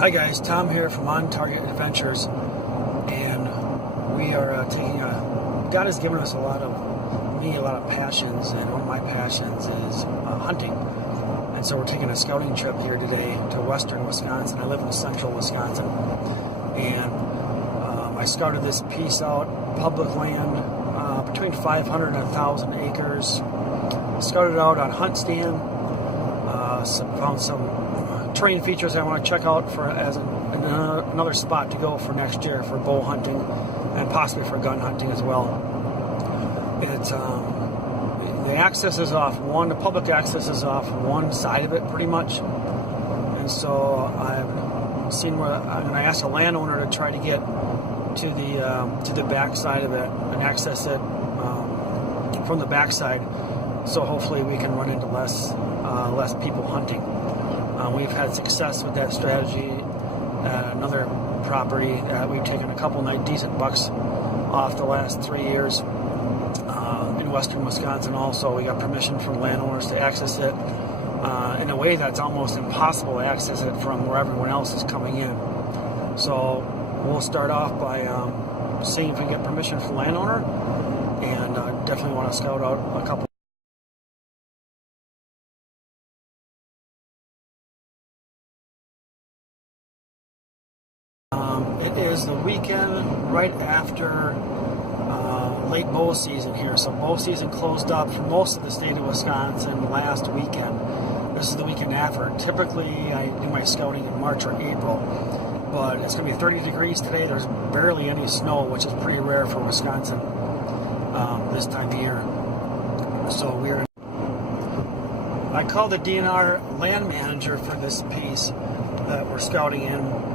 Hi guys, Tom here from On Target Adventures, and we are God has given us a lot of passions, and one of my passions is hunting. And so we're taking a scouting trip here today to western Wisconsin. I live in central Wisconsin, and I scouted this piece out, public land, between 500 and 1,000 acres. Scouted out on hunt stand, found some terrain features I want to check out for as another spot to go for next year for bow hunting and possibly for gun hunting as well. It's the access is off the public access is off one side of it pretty much, and so I've seen where I'm going to ask a landowner to try to get to the back side of it and access it from the back side, so hopefully we can run into less people hunting. We've had success with that strategy at another property. We've taken a couple decent bucks off the last 3 years in western Wisconsin. Also, we got permission from landowners to access it in a way that's almost impossible to access it from where everyone else is coming in. So we'll start off by seeing if we can get permission from the landowner, and definitely want to scout out a couple. It is the weekend right after late bow season here. So bow season closed up for most of the state of Wisconsin last weekend. This is the weekend after. Typically, I do my scouting in March or April, but it's going to be 30 degrees today. There's barely any snow, which is pretty rare for Wisconsin this time of year. So I called the DNR land manager for this piece that we're scouting in.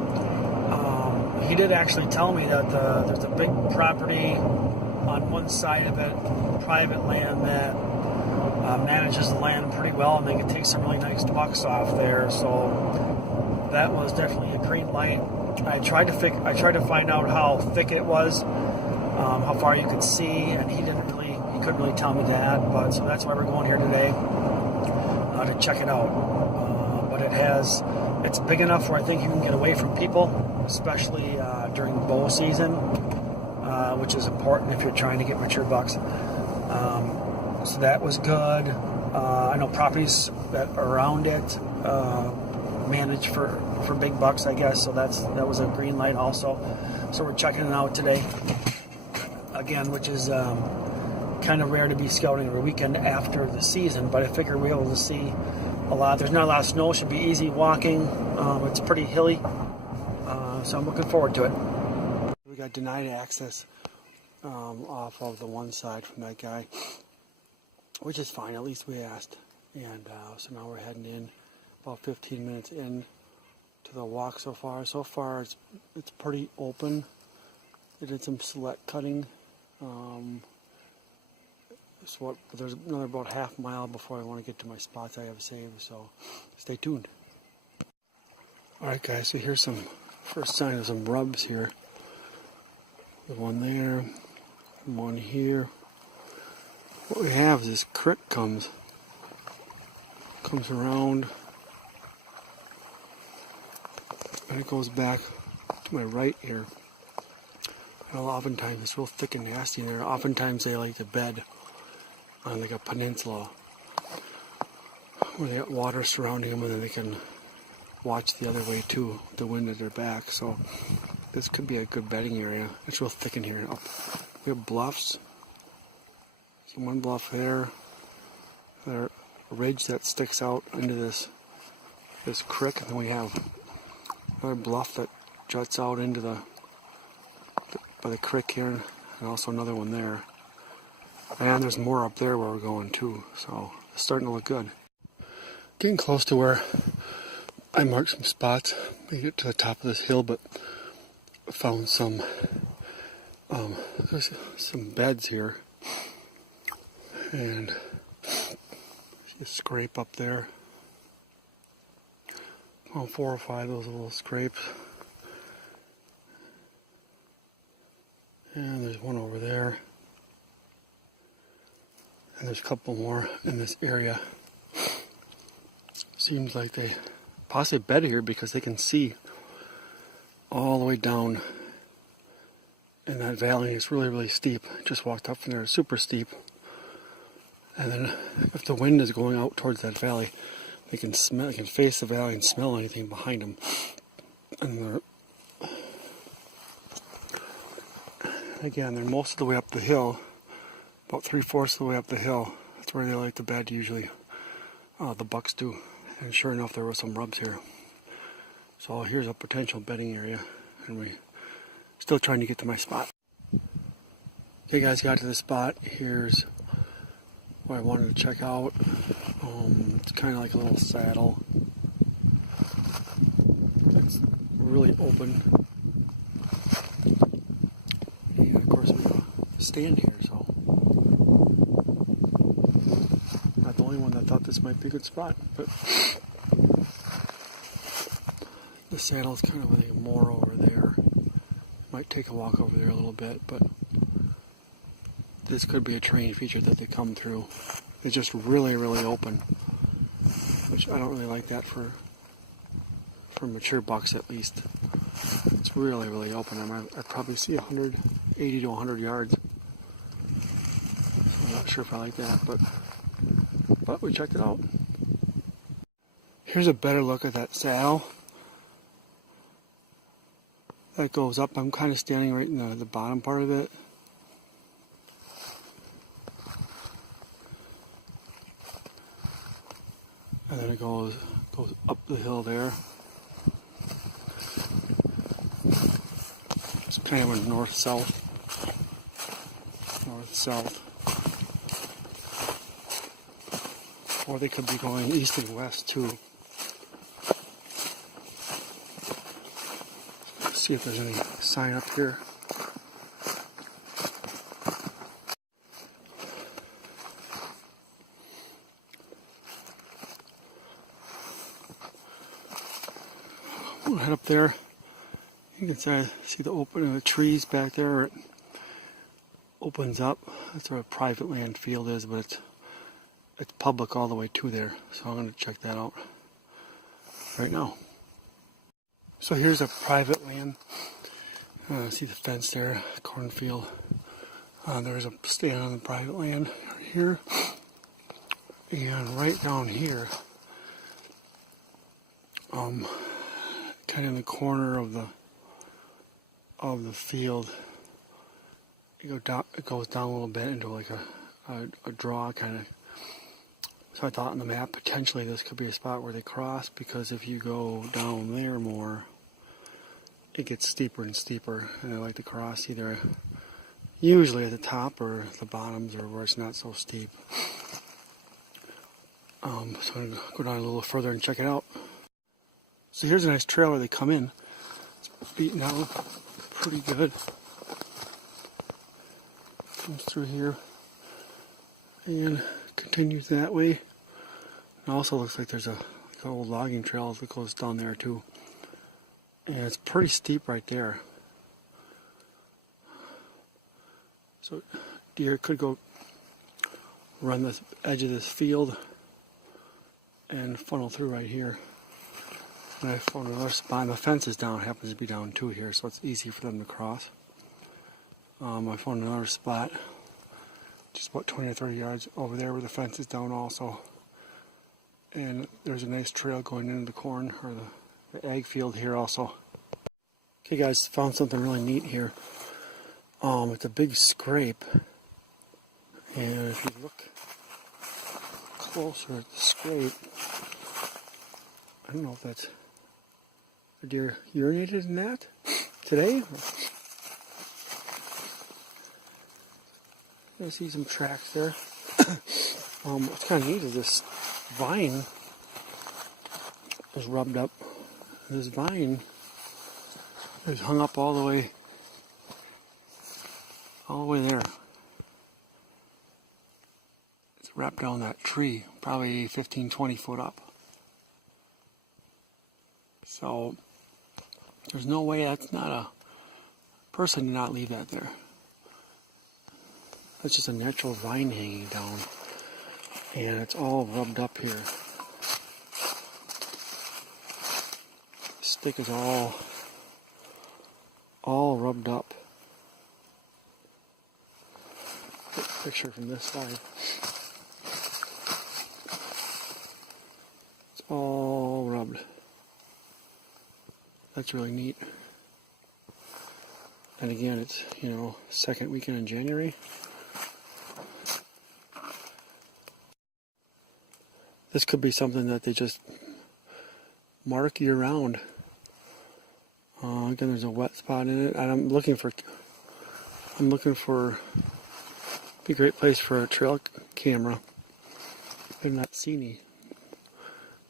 He did actually tell me that there's a big property on one side of it, private land, that manages the land pretty well, and they can take some really nice bucks off there. So that was definitely a green light. I tried to find out how thick it was, how far you could see, and he couldn't really tell me that. But so that's why we're going here today to check it out. But it's big enough where I think you can get away from people, especially during bow season, which is important if you're trying to get mature bucks. So that was good. I know properties that are around it manage for big bucks, I guess. So that was a green light also. So we're checking it out today again, which is kind of rare to be scouting every weekend after the season. But I figure we're able to see a lot. There's not a lot of snow. Should be easy walking. It's pretty hilly. So I'm looking forward to it. We got denied access off of the one side from that guy, which is fine. At least we asked. And so now we're heading in, about 15 minutes in to the walk so far. So far it's pretty open. I did some select cutting. There's another about half mile before I want to get to my spots I have saved. So stay tuned. Alright guys, so here's some first sign of some rubs here. The one there, one here. What we have is this creek comes around, and it goes back to my right here. Well, oftentimes it's real thick and nasty in there. Oftentimes they like to bed on like a peninsula where they got water surrounding them, and then they can watch the other way too, the wind at their back. So this could be a good bedding area. It's real thick in here. We have bluffs. So one bluff there, a ridge that sticks out into this creek, and then we have another bluff that juts out into by the creek here, and also another one there. And there's more up there where we're going too. So it's starting to look good. Getting close to where I marked some spots. I get to the top of this hill, but found some there's some beds here, and a scrape up there. Found 4 or 5 of those little scrapes, and there's one over there, and there's a couple more in this area. Seems like they possibly bed here because they can see all the way down in that valley. It's really, really steep. Just walked up from there, super steep. And then if the wind is going out towards that valley, they can smell, they can face the valley and smell anything behind them. And they're most of the way up the hill, about 3/4 of the way up the hill. That's where they like to bed usually. The bucks do. And sure enough, there were some rubs here. So here's a potential bedding area, and we're still trying to get to my spot. Okay guys, got to the spot. Here's what I wanted to check out. It's kind of like a little saddle. It's really open. And of course we stand here, so not the only one that thought this might be a good spot, but the saddle's kind of like more over there. Might take a walk over there a little bit, but this could be a terrain feature that they come through. It's just really, really open, which I don't really like that for mature bucks at least. It's really, really open. I'd probably see 80 to 100 yards. I'm not sure if I like that, but we checked it out. Here's a better look at that saddle. That goes up. I'm kind of standing right in the bottom part of it. And then it goes up the hill there. It's kind of a north-south. North-south. Or they could be going east and west too. Let's see if there's any sign up here. We'll head up there. You can see the opening of the trees back there. It opens up. That's where a private land field is, but it's public all the way to there. So I'm going to check that out right now. So here's a private land. See the fence there, cornfield. There's a stand on the private land here. And right down here, kind of in the corner of the field, it goes down a little bit into like a draw kind of. So I thought on the map potentially this could be a spot where they cross, because if you go down there more, it gets steeper and steeper, and I like to cross either usually at the top or the bottoms, or where it's not so steep. So I'm going to go down a little further and check it out. So here's a nice trail where they come in. It's beaten out pretty good. Comes through here and continues that way. It also looks like there's an old logging trail that goes down there too. And it's pretty steep right there. So deer could go run the edge of this field and funnel through right here. And I found another spot, and the fence is down, it happens to be down too here, so it's easy for them to cross. I found another spot just about 20 or 30 yards over there where the fence is down also. And there's a nice trail going into the corn, or the ag field here also. Okay guys, found something really neat here. It's a big scrape, and if you look closer at the scrape, I don't know if that's a deer urinated in that today. I see some tracks there. What's kind of neat is this vine is rubbed up. This vine is hung up all the way there. It's wrapped down that tree, probably 15-20 foot up. So there's no way that's not a person did not leave that there. That's just a natural vine hanging down, and it's all rubbed up here. The stick is all all rubbed up. Picture from this side. It's all rubbed. That's really neat. And again, it's, you know, second weekend in January. This could be something that they just mark year round. Again, there's a wet spot in it, and I'm looking for be a great place for a trail camera. I've not seen any.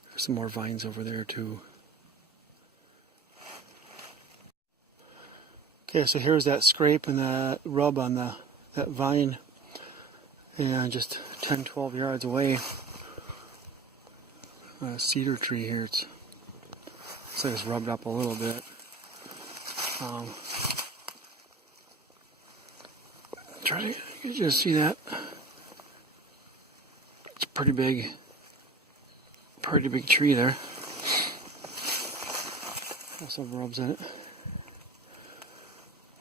There's some more vines over there too. Okay, so here's that scrape and that rub on that vine, and just 10-12 yards away, a cedar tree here. Looks like it's rubbed up a little bit. Try to you just see that. It's a pretty big tree there. Also rubs in it.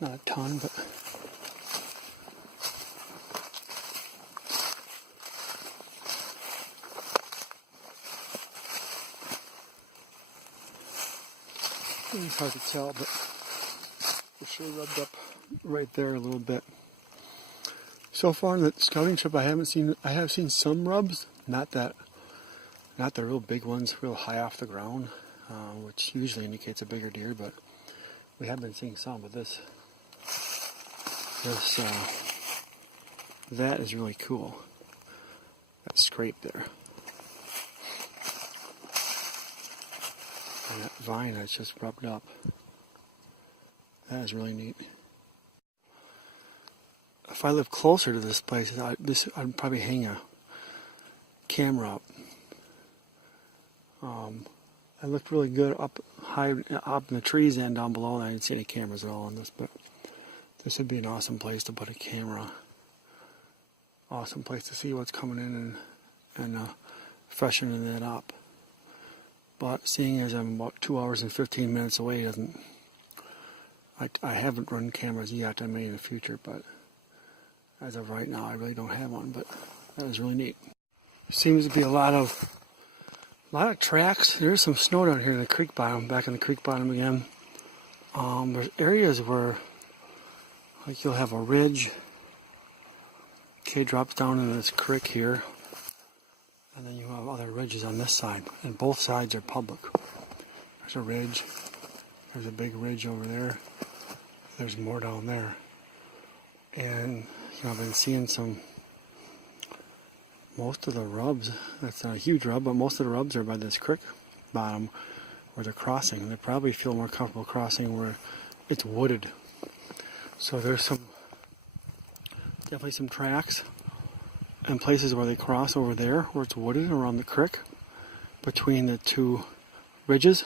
Not a ton, but it's hard to tell, but for sure rubbed up right there a little bit. So far in the scouting trip, I have seen some rubs, not the real big ones, real high off the ground, which usually indicates a bigger deer, but we have been seeing some. But that is really cool. That scrape there. And that vine that's just rubbed up. That is really neat. If I lived closer to this place, I'd probably hang a camera up. I looked really good up high up in the trees and down below, and I didn't see any cameras at all on this, but this would be an awesome place to put a camera. Awesome place to see what's coming in and freshening it up. But seeing as I'm about 2 hours and 15 minutes away, I haven't run cameras yet. I may in the future, but as of right now, I really don't have one. But that was really neat. Seems to be a lot of tracks. There's some snow down here in the creek bottom, back in the creek bottom again. There's areas where, like, you'll have a ridge. Okay, drops down into this creek here, and then you have other ridges on this side, and both sides are public. There's a ridge. There's a big ridge over there. There's more down there, and I've been seeing most of the rubs. That's not a huge rub, but most of the rubs are by this creek bottom where they're crossing. They probably feel more comfortable crossing where it's wooded. So there's definitely some tracks and places where they cross over there where it's wooded around the creek between the two ridges.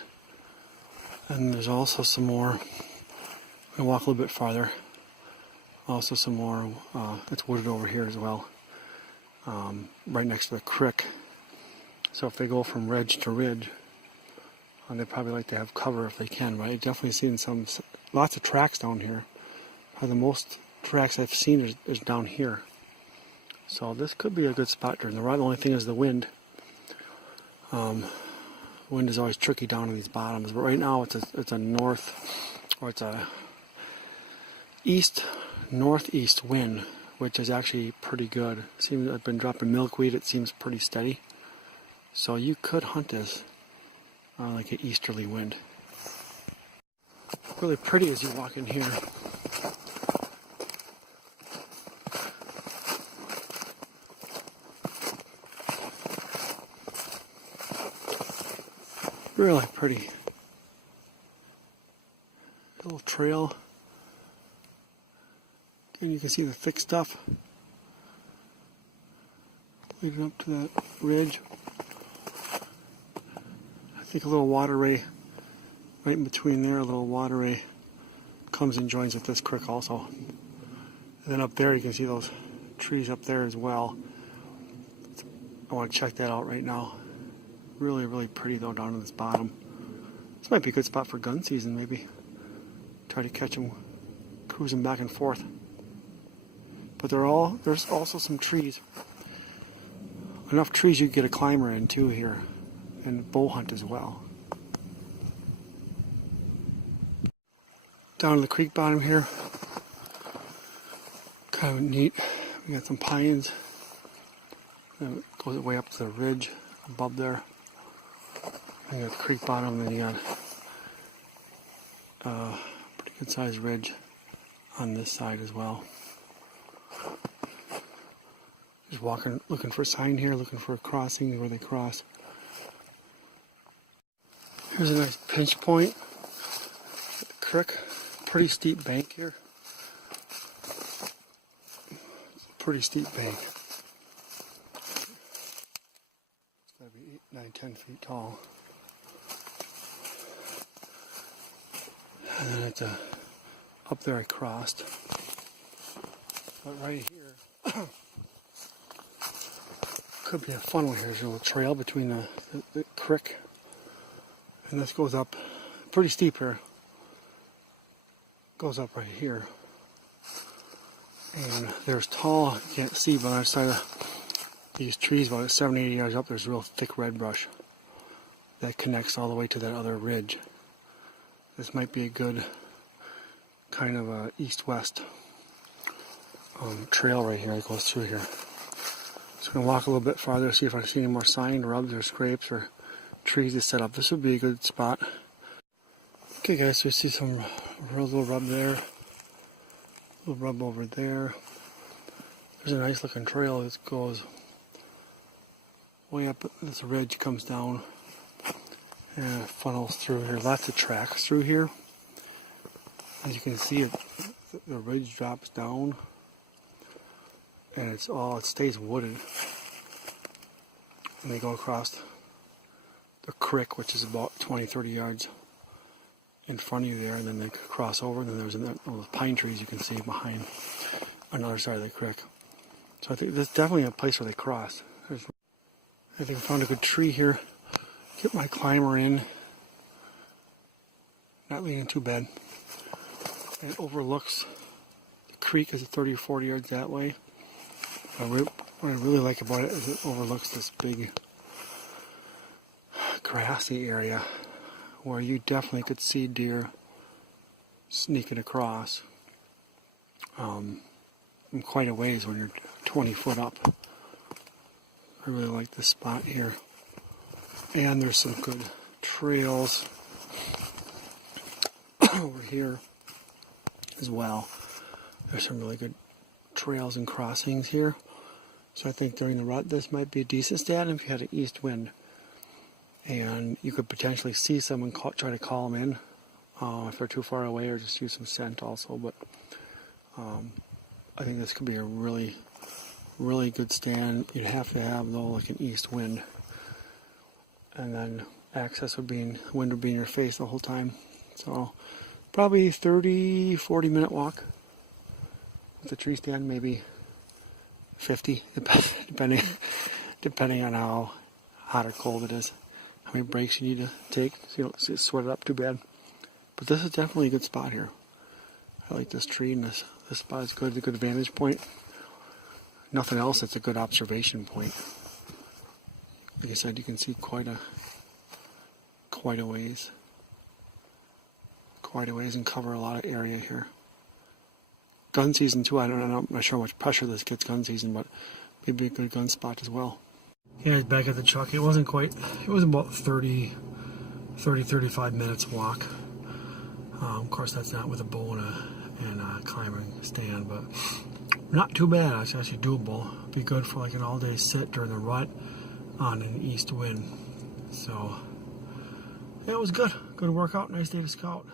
And there's also some more. I'm going to walk a little bit farther. Also some more, it's wooded over here as well, right next to the creek. So if they go from ridge to ridge, they probably like to have cover if they can, but I've definitely seen lots of tracks down here. The most tracks I've seen is down here. So this could be a good spot during the ride. The only thing is the wind. Wind is always tricky down in these bottoms, but right now it's a north, or it's a northeast wind, which is actually pretty good. Seems I've been dropping milkweed. It seems pretty steady. So you could hunt this like an easterly wind. Really pretty as you walk in here. Really pretty. Little trail. And you can see the thick stuff leading up to that ridge. I think a little waterway right in between there, a little waterway comes and joins with this creek also. And then up there you can see those trees up there as well. I want to check that out right now. Really, really pretty though down in this bottom. This might be a good spot for gun season maybe. try to catch them cruising back and forth. But there's also some trees. Enough trees you can get a climber in too here, and bow hunt as well. Down to the creek bottom here, kind of neat. We got some pines. And it goes way up to the ridge above there. And you got the creek bottom, and then you got a pretty good sized ridge on this side as well. Just walking, looking for a sign here, looking for a crossing where they cross. Here's a nice pinch point. The creek, pretty steep bank here. It's a pretty steep bank. It's gotta be 8, 9, 10 feet tall. And then up there I crossed. But right here, could be a fun one here. There's a little trail between the creek. And this goes up pretty steep here. Goes up right here. And there's tall, you can't see, but on the other side of these trees, about 70, 80 yards up, there's real thick red brush that connects all the way to that other ridge. This might be a good kind of a east-west trail right here that goes through here. Just going to walk a little bit farther, see if I see any more sign rubs or scrapes or trees to set up. This would be a good spot. Okay guys, so you see some little rub there, little rub over there. There's a nice looking trail that goes way up this ridge, comes down and funnels through here. Lots of tracks through here. As you can see, the ridge drops down and it stays wooded. And they go across the creek, which is about 20-30 yards in front of you there, and then they cross over, and then there's those pine trees you can see behind on the other side of the creek. So I think this is definitely a place where they cross. I think I found a good tree here. Get my climber in. Not leaning too bad. And it overlooks the creek is 30 or 40 yards that way. What I really like about it is it overlooks this big grassy area where you definitely could see deer sneaking across from quite a ways when you're 20 foot up. I really like this spot here. And there's some good trails over here as well. There's some really good trails and crossings here. So I think during the rut this might be a decent stand if you had an east wind. And you could potentially see someone try to call them in if they're too far away, or just use some scent also. But I think this could be a really, really good stand. You'd have to have though like an east wind, and then wind would be in your face the whole time. So probably 30-40 minute walk with the tree stand, maybe 50 depending on how hot or cold it is. How many breaks you need to take so you don't sweat it up too bad. But this is definitely a good spot here. I like this tree, and this spot is good. It's a good vantage point. Nothing else, it's a good observation point. Like I said, you can see quite a ways. Quite a ways, and cover a lot of area here. Gun season too. I'm not sure how much pressure this gets gun season, but maybe a good gun spot as well. Yeah, back at the truck. It was about 35 minutes walk. Of course, that's not with a bow and a climbing stand, but not too bad. It's actually doable. Be good for like an all-day sit during the rut on an east wind. So, yeah, it was good. Good workout. Nice day to scout.